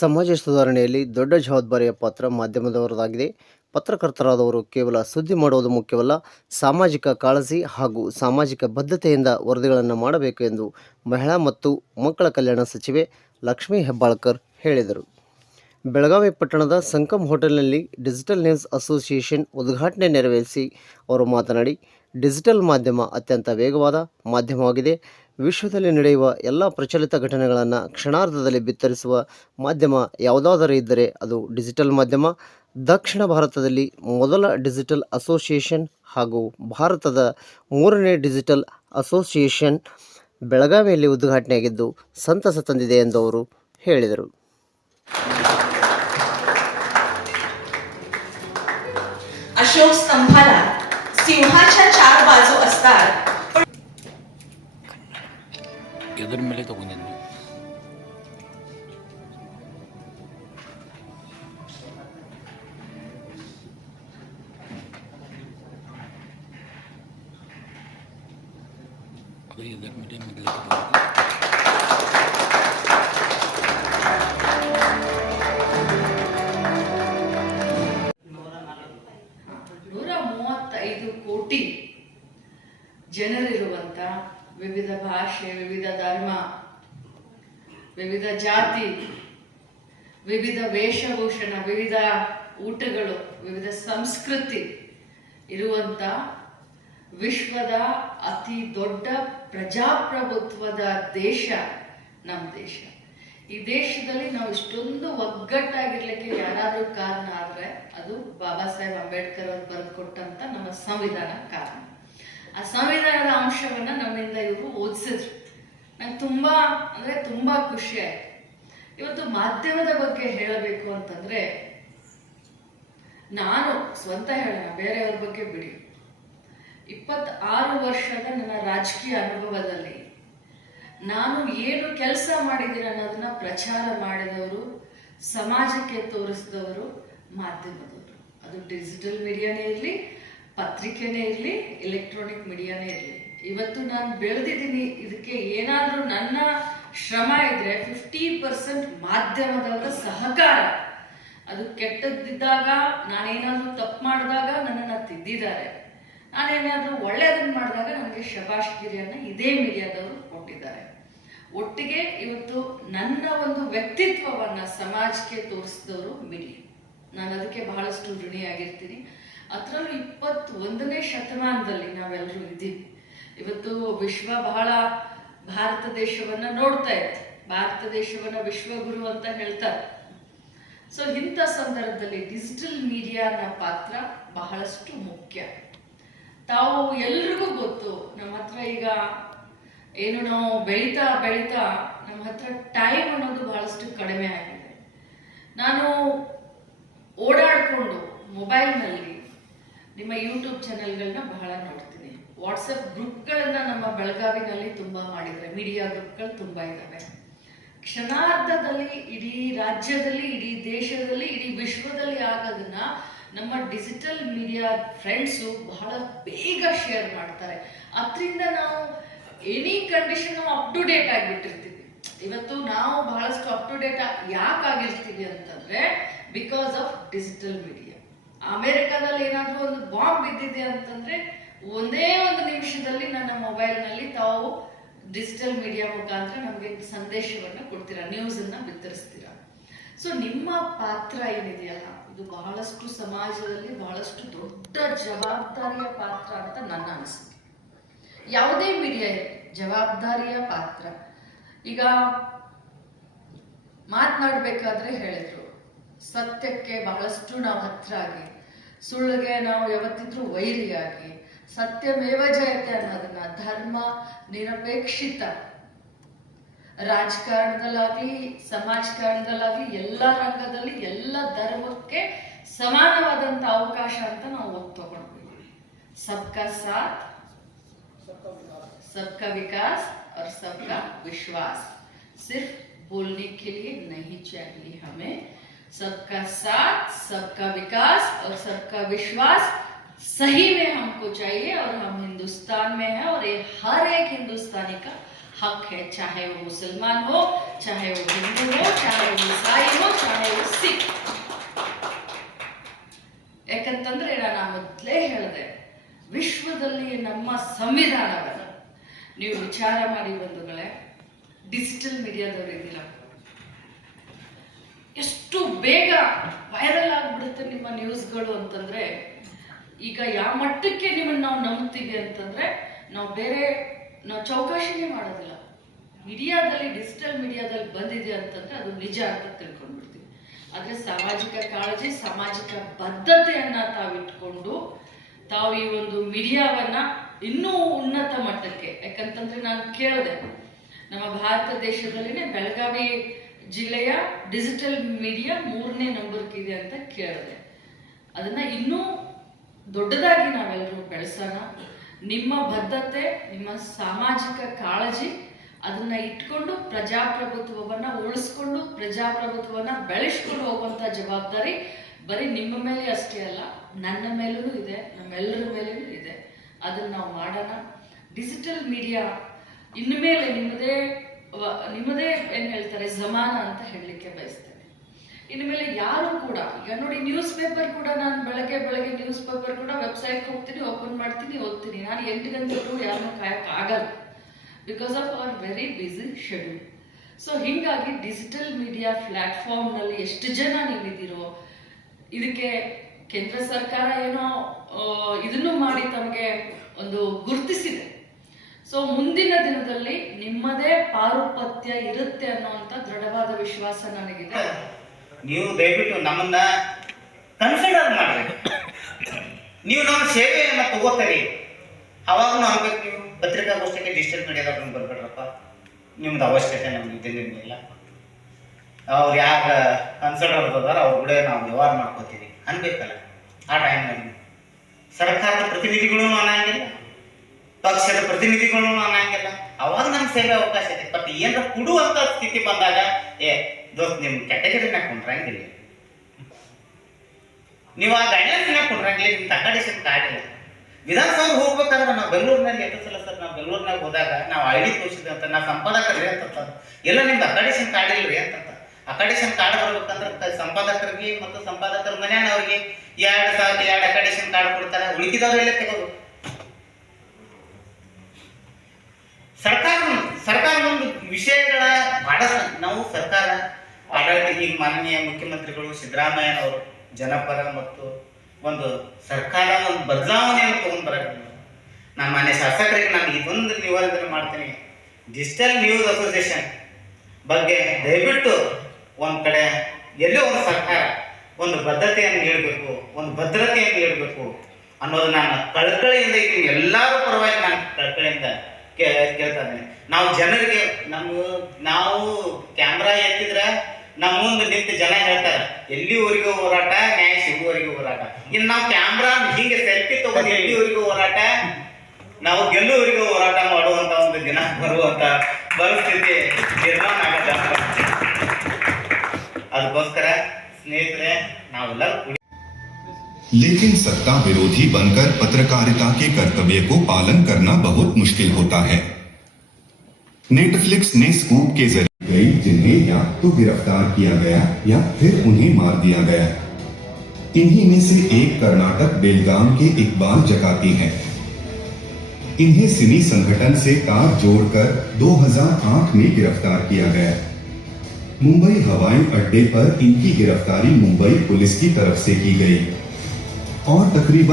ಸಮಾಜ ಸುಧಾರಣೆಯಲ್ಲಿ ದೊಡ್ಡ ಜವಾಬ್ದಾರಿಯ ಪಾತ್ರ ಮಾಧ್ಯಮದವರದಾಗಿದೆ. ಪತ್ರಕರ್ತರಾದವರು ಕೇವಲ ಸುದ್ದಿ ಮಾಡುವುದು ಮುಖ್ಯವಲ್ಲ, ಸಾಮಾಜಿಕ ಕಾಳಜಿ ಹಾಗೂ ಸಾಮಾಜಿಕ ಬದ್ಧತೆಯಿಂದ ವರದಿಗಳನ್ನು ಮಾಡಬೇಕು ಎಂದು ಮಹಿಳಾ ಮತ್ತು ಮಕ್ಕಳ ಕಲ್ಯಾಣ ಸಚಿವೆ ಲಕ್ಷ್ಮೀ ಹೆಬ್ಬಾಳ್ಕರ್ ಹೇಳಿದರು. ಬೆಳಗಾವಿ ಪಟ್ಟಣದ ಸಂಕಮ್ ಹೋಟೆಲ್ನಲ್ಲಿ ಡಿಜಿಟಲ್ ನ್ಯೂಸ್ ಅಸೋಸಿಯೇಷನ್ ಉದ್ಘಾಟನೆ ನೆರವೇರಿಸಿ ಅವರು ಮಾತನಾಡಿ, ಡಿಜಿಟಲ್ ಮಾಧ್ಯಮ ಅತ್ಯಂತ ವೇಗವಾದ ಮಾಧ್ಯಮವಾಗಿದೆ. ವಿಶ್ವದಲ್ಲಿ ನಡೆಯುವ ಎಲ್ಲ ಪ್ರಚಲಿತ ಘಟನೆಗಳನ್ನು ಕ್ಷಣಾರ್ಧದಲ್ಲಿ ಬಿತ್ತರಿಸುವ ಮಾಧ್ಯಮ ಯಾವುದಾದರೂ ಇದ್ದರೆ ಅದು ಡಿಜಿಟಲ್ ಮಾಧ್ಯಮ. ದಕ್ಷಿಣ ಭಾರತದಲ್ಲಿ ಮೊದಲ ಡಿಜಿಟಲ್ ಅಸೋಸಿಯೇಷನ್ ಹಾಗೂ ಭಾರತದ 3ನೇ ಡಿಜಿಟಲ್ ಅಸೋಸಿಯೇಷನ್ ಬೆಳಗಾವಿಯಲ್ಲಿ ಉದ್ಘಾಟನೆಯಾಗಿದ್ದು ಸಂತಸ ತಂದಿದೆ ಎಂದು ಅವರು ಹೇಳಿದರು. अशोक स्तंभाला सिंहाच्या 4 बाजू असतात. ಎದರ ಮೇಲೆ ತಗೊಂಡಿದ್ದು ಅದು ಎದರ ಮೇಲೆ ಮೊದಲೇ 135 ಕೋಟಿ ಜನರಿರುವಂತ ವಿವಿಧ ಭಾಷೆ, ವಿವಿಧ ಧರ್ಮ, ವಿವಿಧ ಜಾತಿ, ವಿವಿಧ ವೇಷಭೂಷಣ, ವಿವಿಧ ಊಟಗಳು, ವಿವಿಧ ಸಂಸ್ಕೃತಿ ಇರುವಂತ ವಿಶ್ವದ ಅತಿ ದೊಡ್ಡ ಪ್ರಜಾಪ್ರಭುತ್ವದ ದೇಶ ನಮ್ಮ ದೇಶ. ಈ ದೇಶದಲ್ಲಿ ನಾವು ಇಷ್ಟೊಂದು ಒಗ್ಗಟ್ಟಾಗಿರ್ಲಿಕ್ಕೆ ಯಾರಾದ್ರೂ ಕಾರಣ ಆದ್ರೆ ಅದು ಬಾಬಾ ಸಾಹೇಬ್ ಅಂಬೇಡ್ಕರ್ ಅವರು ಬರೆದುಕೊಟ್ಟಂತ ನಮ್ಮ ಸಂವಿಧಾನ ಕಾರಣ. ಆ ಸಂವಿಧಾನದ ಅಂಶವನ್ನ ನಮ್ಮಿಂದ ಇವರು ಓದಿಸಿದ್ರು. ನಂಗೆ ತುಂಬಾ ಖುಷಿ ಆಯ್ತು. ಇವತ್ತು ಮಾಧ್ಯಮದ ಬಗ್ಗೆ ಹೇಳಬೇಕು ಅಂತಂದ್ರೆ, ನಾನು ಸ್ವಂತ ಹೇಳೋಣ, ಬೇರೆಯವ್ರ ಬಗ್ಗೆ ಬಿಡಿ. 26 ವರ್ಷದ ನನ್ನ ರಾಜಕೀಯ ಅನುಭವದಲ್ಲಿ ನಾನು ಏನು ಕೆಲಸ ಮಾಡಿದ್ದೀನಿ ಅನ್ನೋದನ್ನ ಪ್ರಚಾರ ಮಾಡಿದವರು, ಸಮಾಜಕ್ಕೆ ತೋರಿಸಿದವರು ಮಾಧ್ಯಮದವರು. ಅದು ಡಿಜಿಟಲ್ ಮೀಡಿಯಾನೇ ಇರಲಿ, ಪತ್ರಿಕೆನೇ ಇರಲಿ, ಎಲೆಕ್ಟ್ರಾನಿಕ್ ಮೀಡಿಯಾನೇ ಇರಲಿ. ಇವತ್ತು ನಾನು ಬೆಳೆದಿದ್ದೀನಿ, ಇದಕ್ಕೆ ಏನಾದರೂ ನನ್ನ ಶ್ರಮ ಇದ್ರೆ 50% ಮಾಧ್ಯಮದವರ ಸಹಕಾರ. ಅದು ಕೆಟ್ಟದ್ದಿದ್ದಾಗ, ನಾನೇನಾದ್ರೂ ತಪ್ಪು ಮಾಡಿದಾಗ ನನ್ನನ್ನು ತಿದ್ದಿದ್ದಾರೆ, ನಾನೇನಾದ್ರೂ ಒಳ್ಳೆಯದನ್ನು ಮಾಡಿದಾಗ ನನಗೆ ಶಬಾಷ್ಗಿರಿಯನ್ನ ಇದೇ ಮೀಡಿಯಾದವರು ಕೊಟ್ಟಿದ್ದಾರೆ. ಒಟ್ಟಿಗೆ ಇವತ್ತು ನನ್ನ ಒಂದು ವ್ಯಕ್ತಿತ್ವವನ್ನ ಸಮಾಜಕ್ಕೆ ತೋರಿಸಿದವರು ಮೀಡಿಯಾ. ನಾನು ಅದಕ್ಕೆ ಬಹಳಷ್ಟು ಋಣಿಯಾಗಿರ್ತೀನಿ. ಅದರಲ್ಲೂ 21ನೇ ಶತಮಾನದಲ್ಲಿ ನಾವೆಲ್ಲರೂ ಇದ್ದೀವಿ. ಇವತ್ತು ವಿಶ್ವ ಬಹಳ ಭಾರತ ದೇಶವನ್ನ ನೋಡ್ತಾ ಇದೆ. ಭಾರತ ದೇಶವನ್ನ ವಿಶ್ವಗುರು ಅಂತ ಹೇಳ್ತಾರೆ. ಸೊ ಇಂಥ ಸಂದರ್ಭದಲ್ಲಿ ಡಿಜಿಟಲ್ ಮೀಡಿಯಾದ ಪಾತ್ರ ಬಹಳಷ್ಟು ಮುಖ್ಯ. ತಾವು ಎಲ್ರಿಗೂ ಗೊತ್ತು, ನಮ್ಮ ಹತ್ರ ಈಗ ಏನು ನಾವು ಬೆಳೀತಾ ನಮ್ಮ ಹತ್ರ ಟೈಮ್ ಅನ್ನೋದು ಬಹಳಷ್ಟು ಕಡಿಮೆ ಆಗಿದೆ. ನಾನು ಓಡಾಡಿಕೊಂಡು ಮೊಬೈಲ್ನಲ್ಲಿ ನಿಮ್ಮ ಯೂಟ್ಯೂಬ್ ಚಾನೆಲ್ಗಳನ್ನ ಬಹಳ ನೋಡ್ತೀನಿ. ವಾಟ್ಸಪ್ ಗ್ರೂಪ್ಗಳನ್ನ ನಮ್ಮ ಬೆಳಗಾವಿನಲ್ಲಿ ತುಂಬಾ ಮಾಡಿದ್ದಾರೆ. ಮೀಡಿಯಾ ಗ್ರೂಪ್ಗಳು ತುಂಬಾ ಇದ್ದಾವೆ. ಕ್ಷಣಾರ್ಧದಲ್ಲಿ ಇಡೀ ರಾಜ್ಯದಲ್ಲಿ, ಇಡೀ ದೇಶದಲ್ಲಿ, ಇಡೀ ವಿಶ್ವದಲ್ಲಿ ಆಗೋದನ್ನ ನಮ್ಮ ಡಿಜಿಟಲ್ ಮೀಡಿಯಾ ಫ್ರೆಂಡ್ಸು ಬಹಳ ಬೇಗ ಶೇರ್ ಮಾಡ್ತಾರೆ. ಅದರಿಂದ ನಾವು ಎನಿ ಕಂಡೀಷನ್ ನಾವು ಅಪ್ ಟು ಡೇಟ್ ಆಗಿಬಿಟ್ಟಿರ್ತೀವಿ. ಇವತ್ತು ನಾವು ಬಹಳಷ್ಟು ಅಪ್ ಟು ಡೇಟ್ ಯಾಕೆ ಆಗಿರ್ತೀವಿ ಅಂತಂದ್ರೆ, ಬಿಕಾಸ್ ಆಫ್ ಡಿಜಿಟಲ್ ಮೀಡಿಯಾ. ಅಮೆರಿಕಾದಲ್ಲಿ ಏನಾದ್ರೂ ಒಂದು ಬಾಂಬ್ ಬಿದ್ದಿದೆ ಅಂತಂದ್ರೆ ಒಂದೇ ಒಂದು ನಿಮಿಷದಲ್ಲಿ ನನ್ನ ಮೊಬೈಲ್ನಲ್ಲಿ ತಾವು ಡಿಜಿಟಲ್ ಮೀಡಿಯಾ ಮುಖಾಂತರ ನಮಗೆ ಸಂದೇಶವನ್ನ ಕೊಡ್ತೀರಾ, ನ್ಯೂಸ್ ಅನ್ನ ಬಿತ್ತರಿಸ್ತೀರಾ. ಸೊ ನಿಮ್ಮ ಪಾತ್ರ ಏನಿದೆಯಲ್ಲ, ಇದು ಬಹಳಷ್ಟು ಸಮಾಜದಲ್ಲಿ ಬಹಳಷ್ಟು ದೊಡ್ಡ ಜವಾಬ್ದಾರಿಯ ಪಾತ್ರ ಅಂತ ನನ್ನ ಅನಿಸಿಕೆ. ಯಾವುದೇ ಮೀಡಿಯಾ ಜವಾಬ್ದಾರಿಯ ಪಾತ್ರ. ಈಗ ಮಾತನಾಡ್ಬೇಕಾದ್ರೆ ಹೇಳಿದ್ರು, ಸತ್ಯಕ್ಕೆ ಬಹಳಷ್ಟು ನಾವು ಹತ್ರ ಆಗಿ, ಸುಳ್ಳಿಗೆ ನಾವು ಯಾವತ್ತಿದ್ರೂ ವೈರಿಯಾಗಿ, ಸತ್ಯಮೇವ ಜಯತೆ ಅನ್ನೋದನ್ನ, ಧರ್ಮ ನಿರಪೇಕ್ಷಿತ, ರಾಜಕಾರಣದಲ್ಲಾಗ್ಲಿ ಸಮಾಜಕಾರಣದಲ್ಲಾಗ್ಲಿ ಎಲ್ಲ ರಂಗದಲ್ಲಿ ಎಲ್ಲ ಧರ್ಮಕ್ಕೆ ಸಮಾನವಾದಂತ ಅವಕಾಶ ಅಂತ ನಾವು ಒತ್ತು ತಗೊಂಡ್ವಿ. ಸಬ್ಕಾ ಸಾಥ್ सबका विकास और सबका विश्वास. सिर्फ बोलने के लिए नहीं चाहिए हमें. सबका साथ, सबका विकास और सबका विश्वास सही में हमको चाहिए. और हम हिंदुस्तान में हैं और ये हर एक हिंदुस्तानी का हक है, चाहे वो मुसलमान हो, चाहे वो हिंदू हो, चाहे वो ईसाई हो, चाहे वो सिख. ಯಾಕಂತಂದ್ರೆ ನಾನು ಮೊದಲೇ ಹೇಳಿದೆ, ವಿಶ್ವದಲ್ಲಿ ನಮ್ಮ ಸಂವಿಧಾನವನ್ನು ನೀವು ವಿಚಾರ ಮಾಡಿ ಬಂಧುಗಳೇ, ಡಿಜಿಟಲ್ ಮೀಡಿಯಾದವರು ಇದ್ದೀರಾ, ಎಷ್ಟು ಬೇಗ ವೈರಲ್ ಆಗಿಬಿಡುತ್ತೆ ನಿಮ್ಮ ನ್ಯೂಸ್ಗಳು ಅಂತಂದ್ರೆ, ಈಗ ಯಾವ ಮಟ್ಟಕ್ಕೆ ನಿಮ್ಮನ್ನು ನಾವು ನಂಬ್ತೀವಿ ಅಂತಂದ್ರೆ, ನಾವು ಚೌಕಾಶಿನೇ ಮಾಡೋದಿಲ್ಲ. ಮೀಡಿಯಾದಲ್ಲಿ, ಡಿಜಿಟಲ್ ಮೀಡಿಯಾದಲ್ಲಿ ಬಂದಿದೆ ಅಂತಂದ್ರೆ ಅದು ನಿಜ ಅಂತ ತಿಳ್ಕೊಂಡ್ಬಿಡ್ತೀವಿ. ಆದರೆ ಸಾಮಾಜಿಕ ಕಾಳಜಿ, ಸಾಮಾಜಿಕ ಬದ್ಧತೆಯನ್ನ ತಾವಿಟ್ಕೊಂಡು ತಾವು ಈ ಒಂದು ಮೀಡಿಯಾವನ್ನ ಇನ್ನೂ ಉನ್ನತ ಮಟ್ಟಕ್ಕೆ, ಯಾಕಂತಂದ್ರೆ ನಾನು ಕೇಳಿದೆ, ನಮ್ಮ ಭಾರತ ದೇಶದಲ್ಲಿನೇ ಬೆಳಗಾವಿ ಜಿಲ್ಲೆಯ ಡಿಜಿಟಲ್ ಮೀಡಿಯಾ 3ನೇ ನಂಬರ್ಗಿದೆ ಅಂತ ಕೇಳಿದೆ. ಅದನ್ನ ಇನ್ನೂ ದೊಡ್ಡದಾಗಿ ನಾವೆಲ್ಲರೂ ಬೆಳೆಸೋಣ. ನಿಮ್ಮ ಬದ್ಧತೆ, ನಿಮ್ಮ ಸಾಮಾಜಿಕ ಕಾಳಜಿ, ಅದನ್ನ ಇಟ್ಕೊಂಡು ಪ್ರಜಾಪ್ರಭುತ್ವವನ್ನ ಉಳಿಸ್ಕೊಂಡು ಪ್ರಜಾಪ್ರಭುತ್ವವನ್ನ ಬೆಳೆಸ್ಕೊಂಡು ಹೋಗುವಂತ ಜವಾಬ್ದಾರಿ ಬರೀ ನಿಮ್ಮ ಮೇಲೆ ಅಷ್ಟೇ ಅಲ್ಲ, ನನ್ನ ಮೇಲೂ ಇದೆ, ನಮ್ಮೆಲ್ಲರ ಮೇಲೂ ಇದೆ. ಅದನ್ನ ನಾವು ಮಾಡೋಣ. ಡಿಜಿಟಲ್ ಮೀಡಿಯಾ ಇನ್ಮೇಲೆ ನಿಮ್ಮದೇ ಏನ್ ಹೇಳ್ತಾರೆ ಜಮಾನ ಅಂತ ಹೇಳಲಿಕ್ಕೆ ಬಯಸ್ತೇನೆ. ಇನ್ಮೇಲೆ ಯಾರು ಕೂಡ, ಈಗ ನೋಡಿ ನ್ಯೂಸ್ ಪೇಪರ್ ಕೂಡ, ನಾನು ಬೆಳಗ್ಗೆ ನ್ಯೂಸ್ ಪೇಪರ್ ಕೂಡ ವೆಬ್ಸೈಟ್ಗೆ ಹೋಗ್ತೀನಿ, ಓಪನ್ ಮಾಡ್ತೀನಿ, ಓದ್ತೀನಿ. ನಾನು 8 ಗಂಟೆಗೂ ಯಾರನ್ನೂ ಕಾಯಕ್ಕೆ ಆಗಲ್ಲ, because of our very busy schedule. So ಹೀಗಾಗಿ ಡಿಜಿಟಲ್ ಮೀಡಿಯಾ ಪ್ಲಾಟ್ಫಾರ್ಮ್ನಲ್ಲಿ ಎಷ್ಟು ಜನ ನೀವಿದ್ದೀರೋ, ಇದಕ್ಕೆ ಕೇಂದ್ರ ಸರ್ಕಾರ ಏನೋ ಇದನ್ನು ಮಾಡಿ ತಮಗೆ ಒಂದು ಗುರುತಿಸಿದೆ. ಸೊ ಮುಂದಿನ ದಿನದಲ್ಲಿ ನಿಮ್ಮದೇ ಪಾರುಪತ್ಯ ಇರುತ್ತೆ ಅನ್ನುವಂಥ ದೃಢವಾದ ವಿಶ್ವಾಸ ನನಗಿದೆ. ನೀವು ದಯವಿಟ್ಟು ನಮ್ಮನ್ನ ಕನ್ಸಿಡರ್ ಮಾಡಬೇಕು. ನೀವು ನಮ್ಮ ಸೇವೆಯನ್ನು ತಗೋತೀರಿ, ಅವಾಗ ಅನ್ಬೇಕು ನೀವು ಪತ್ರಿಕಾಗೋಷ್ಠಿಗೆ ಡಿಜಿಟಲ್ ಮೀಡಿಯಾದಾಗ ಬರ್ಬೇಡ್ರಪ್ಪ, ನಿಮ್ದು ಅವಶ್ಯಕತೆ ನಮ್ಗೆ ಇದ್ದಿಲ್ಲ. ಅವ್ರು ಯಾರು ಕನ್ಸಿಡರ್ ಅದಾರ ಅವ್ರ ಕೂಡ ನಾವು ವ್ಯವಹಾರ ಮಾಡ್ಕೋತೀವಿ ಅನ್ಬೇಕಲ್ಲ. ಆ ಟೈಮ್ನಲ್ಲಿ ಸರ್ಕಾರದ ಪ್ರತಿನಿಧಿಗಳು ಅನ್ನಂಗಿಲ್ಲ, ಪಕ್ಷದ ಪ್ರತಿನಿಧಿಗಳು ಅನ್ನಂಗಿಲ್ಲ. ಅವಾಗ ನಮ್ಮ ಸೇವೆ ಅವಕಾಶ ಐತೆ. ಬಟ್ ಏನಾರ ಕೊಡುವಂತ ಸ್ಥಿತಿ ಬಂದಾಗ ದೋಸ್ತ್ ನಿಮ್ ಕ್ಯಾಟಗರಿನಾಗ ಕೊಂಡ್ರಂಗಿಲ್ಲ, ನೀವು ಆ ಗೈಡ್ಲೈನ್ಸ್ನಾಗ ಕೊಂಡ್ರಂಗಿಲ್ಲ, ನಿಮ್ಗೆ ಅಕಾಡೆಷನ್ ಕಾರ್ಡ್ ಇಲ್ಲ. ವಿಧಾನಸೌಧ ಹೋಗ್ಬೇಕಾದ್ರೆ ನಾವು ಬೆಂಗಳೂರಿನಲ್ಲಿ ಎಷ್ಟು ಸಲ ಸರ್, ನಾವು ಬೆಂಗಳೂರಿನಾಗ ಹೋದಾಗ ನಾವು ID ತೋರಿಸಿದ್ವಿ ಅಂತ, ನಾವು ಸಂಪಾದಕರಿ ಅಂತ, ಎಲ್ಲ ನಿಮ್ದು ಅಕಾಡೆಷನ್ ಕಾರ್ಡ್ ಇಲ್ರಿ ಅಂತ. ಅಕಾಡೆಷನ್ ಕಾರ್ಡ್ ಬರ್ಬೇಕಂದ್ರೆ ಸಂಪಾದಕರಿಗೆ ಮತ್ತು ಸಂಪಾದಕರ ಮನೆಯವ್ರಿಗೆ 2 ಅಕಾಡೆಷನ್ ಕಾರ್ಡ್ ಕೊಡ್ತಾರೆ, ಉಳಿಕಿದವರೆಲ್ಲ ತೆಗೋದು. ಸರ್ಕಾರ ಒಂದು ವಿಷಯಗಳ ಬಹಳಷ್ಟು ನಾವು ಸರ್ಕಾರ ಆಡಳಿತ, ಈಗ ಮಾನನೀಯ ಮುಖ್ಯಮಂತ್ರಿಗಳು ಸಿದ್ದರಾಮಯ್ಯನವರು ಜನಪರ ಮತ್ತು ಒಂದು ಸರ್ಕಾರ ಒಂದು ಬದಲಾವಣೆಯನ್ನು ತಗೊಂಡ್ ಬರಬೇಕು. ನಾನು ಮಾನ್ಯ ಶಾಸಕರಿಗೆ ನಾನು ಇದೊಂದು ನಿವೇದನೆ ಮಾಡ್ತೀನಿ, ಡಿಜಿಟಲ್ ನ್ಯೂಸ್ ಅಸೋಸಿಯೇಷನ್ ಬಗ್ಗೆ ದಯವಿಟ್ಟು ಒಂದ್ ಕಡೆ ಎಲ್ಲೋ ಒಂದು ಸರ್ಕಾರ ಒಂದು ಬದ್ಧತೆಯನ್ನು ನೀಡಬೇಕು, ಒಂದು ಭದ್ರತೆಯನ್ನು ನೀಡಬೇಕು ಅನ್ನೋದು ನಾನು ಕಳಕಳಿಯಿಂದ ಈಗ ಎಲ್ಲರೂ ಪರವಾಗಿ ನಾನು ಕಳಕಳಿಯಿಂದ ಕೇಳ್ತಾ ಇದ್ದೇನೆ. ನಾವು ಜನರಿಗೆ ನಾವು ಕ್ಯಾಮ್ರಾ ಎತ್ತಿದ್ರೆ ನಮ್ಮ ಮುಂದೆ ನಿಂತು ಜನ ಹೇಳ್ತಾರೆ ಎಲ್ಲಿವರೆಗೂ ಹೋರಾಟ, ನ್ಯಾಯ ಸಿಗುವವರೆಗೂ ಹೋರಾಟ. ಇನ್ನು ನಾವು ಕ್ಯಾಮ್ರಾ ಹೀಗೆ ಸೆಲ್ಫಿ ತಗೊಂಡು ಎಲ್ಲಿವರೆಗೂ ಹೋರಾಟ, ನಾವು ಗೆಲ್ಲುವವರೆಗೂ ಹೋರಾಟ ಮಾಡುವಂತ ಒಂದು ದಿನ ಬರುವಂತ ಪರಿಸ್ಥಿತಿ ನಿರ್ಮಾಣ ಆಗತ್ತ. ಅದಕ್ಕೋಸ್ಕರ ಸ್ನೇಹಿತರೆ ನಾವೆಲ್ಲರೂ लेकिन सत्ता विरोधी बनकर पत्रकारिता के कर्तव्य को पालन करना बहुत मुश्किल होता है। नेटफ्लिक्स ने स्कूप के जरिए जिन्हें या तो गिरफ्तार किया गया या फिर उन्हें मार दिया गया। इन्हीं में से एक कर्नाटक बेलगाम के इकबाल जकाती हैं। इन्हें सिमी संगठन से तार जोड़कर 2008 में गिरफ्तार किया गया। मुंबई हवाई अड्डे पर इनकी गिरफ्तारी मुंबई पुलिस की तरफ से की गई और तकरीबन